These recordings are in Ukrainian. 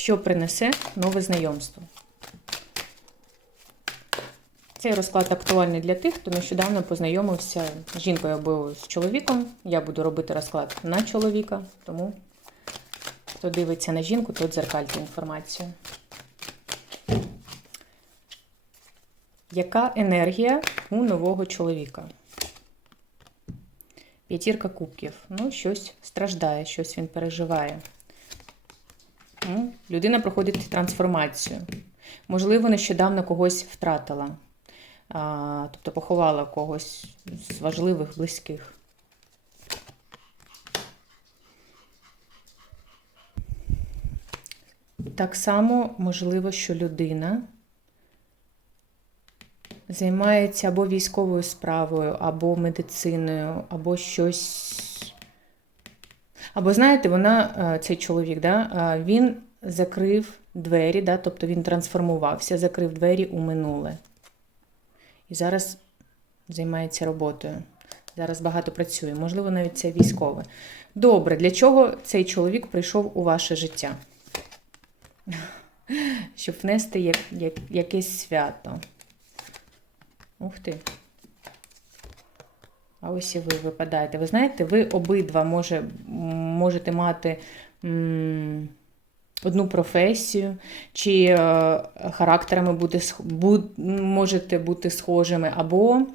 що принесе нове знайомство. Цей розклад актуальний для тих, хто нещодавно познайомився з жінкою або з чоловіком. Я буду робити розклад на чоловіка, тому хто дивиться на жінку, то дзеркальте інформацію. Яка енергія у нового чоловіка? П'ятірка кубків. Ну, щось страждає, щось він переживає. Людина проходить трансформацію. Можливо, нещодавно когось втратила. Тобто поховала когось з важливих, близьких. Так само можливо, що людина займається або військовою справою, або медициною, або щось. Або, знаєте, вона, е, цей чоловік, да, е, він закрив двері, да, тобто він трансформувався, закрив двері у минуле. І зараз займається роботою. Зараз багато працює, можливо, навіть це військове. Добре, для чого цей чоловік прийшов у ваше життя? Щоб внести як, як, якесь свято. Ух ти. А ось і ви випадаєте. Ви знаєте, ви обидва може, можете мати м, одну професію, чи е, характерами бути, можете бути схожими, або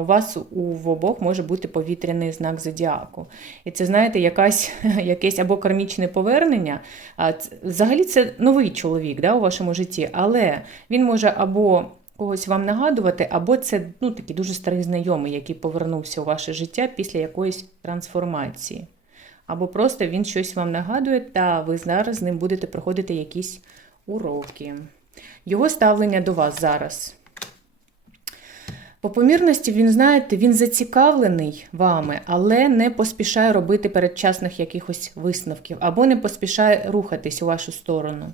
у вас у в обох може бути повітряний знак зодіаку. І це, знаєте, якась, якесь або кармічне повернення. Взагалі це новий чоловік да, у вашому житті, але він може або когось вам нагадувати, або це ну, такий дуже старий знайомий, який повернувся у ваше життя після якоїсь трансформації. Або просто він щось вам нагадує, та ви зараз з ним будете проходити якісь уроки. Його ставлення до вас зараз. По помірності, він, знаєте, він зацікавлений вами, але не поспішає робити передчасних якихось висновків, або не поспішає рухатись у вашу сторону.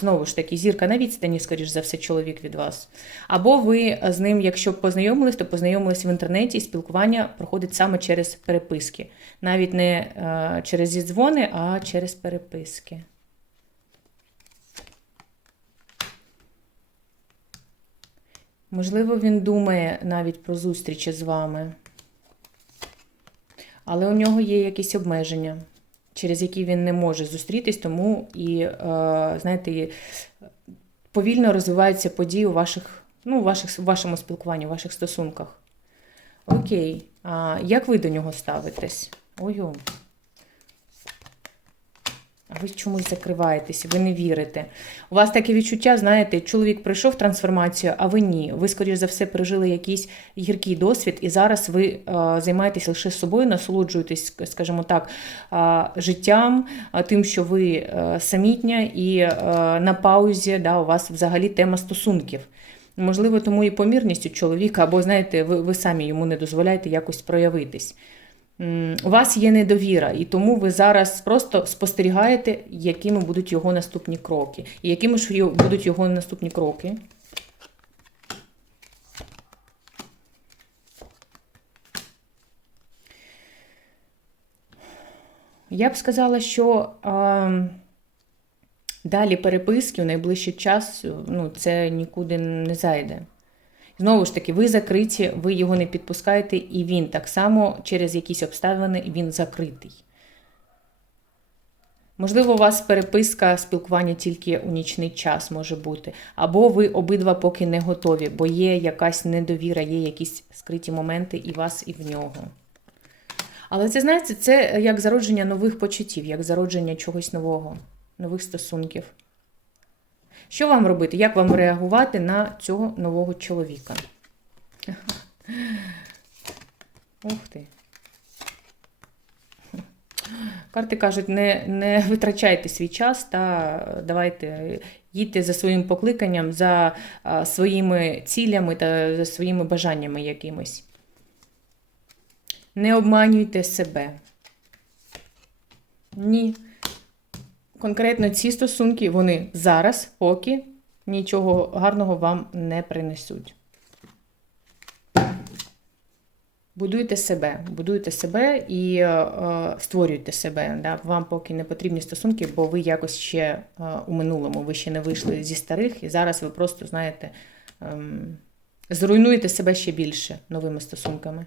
Знову ж таки, зірка на відстані, скоріш за все, чоловік від вас. Або ви з ним, якщо познайомились, то познайомились в інтернеті, і спілкування проходить саме через переписки. Навіть не е, через зідзвони, а через переписки. Можливо, він думає навіть про зустрічі з вами. Але у нього є якісь обмеження через які він не може зустрітись, тому і, е, знаєте, повільно розвиваються події у ваших, ну, ваших, у вашому спілкуванні, у ваших стосунках. Окей. А як ви до нього ставитесь? ой А ви чомусь закриваєтеся, ви не вірите. У вас таке відчуття, знаєте, чоловік пройшов трансформацію, а ви ні. Ви, скоріш за все, пережили якийсь гіркий досвід, і зараз ви е, займаєтесь лише собою, насолоджуєтесь, скажімо так, е, життям, е, тим, що ви самітня, і на паузі да, у вас взагалі тема стосунків. Можливо, тому і помірність у чоловіка, або, знаєте, ви, ви самі йому не дозволяєте якось проявитись. У вас є недовіра, і тому ви зараз просто спостерігаєте, якими будуть його наступні кроки. І якими ж будуть його наступні кроки. Я б сказала, що е, далі переписки в найближчий час ну, це нікуди не зайде. Знову ж таки, ви закриті, ви його не підпускаєте, і він так само через якісь обставини він закритий. Можливо, у вас переписка спілкування тільки у нічний час може бути. Або ви обидва поки не готові, бо є якась недовіра, є якісь скриті моменти і вас, і в нього. Але це, знаєте, це як зародження нових почуттів, як зародження чогось нового, нових стосунків. Що вам робити? Як вам реагувати на цього нового чоловіка? Ух ти. Карти кажуть, не, не витрачайте свій час та давайте їдьте за своїм покликанням, за а, своїми цілями та за своїми бажаннями якимись. Не обманюйте себе. Ні. Конкретно ці стосунки, вони зараз, поки нічого гарного вам не принесуть. Будуйте себе, будуйте себе і е, е, створюйте себе. Да? Вам поки не потрібні стосунки, бо ви якось ще е, у минулому, ви ще не вийшли зі старих, і зараз ви просто знаєте, ем, зруйнуєте себе ще більше новими стосунками.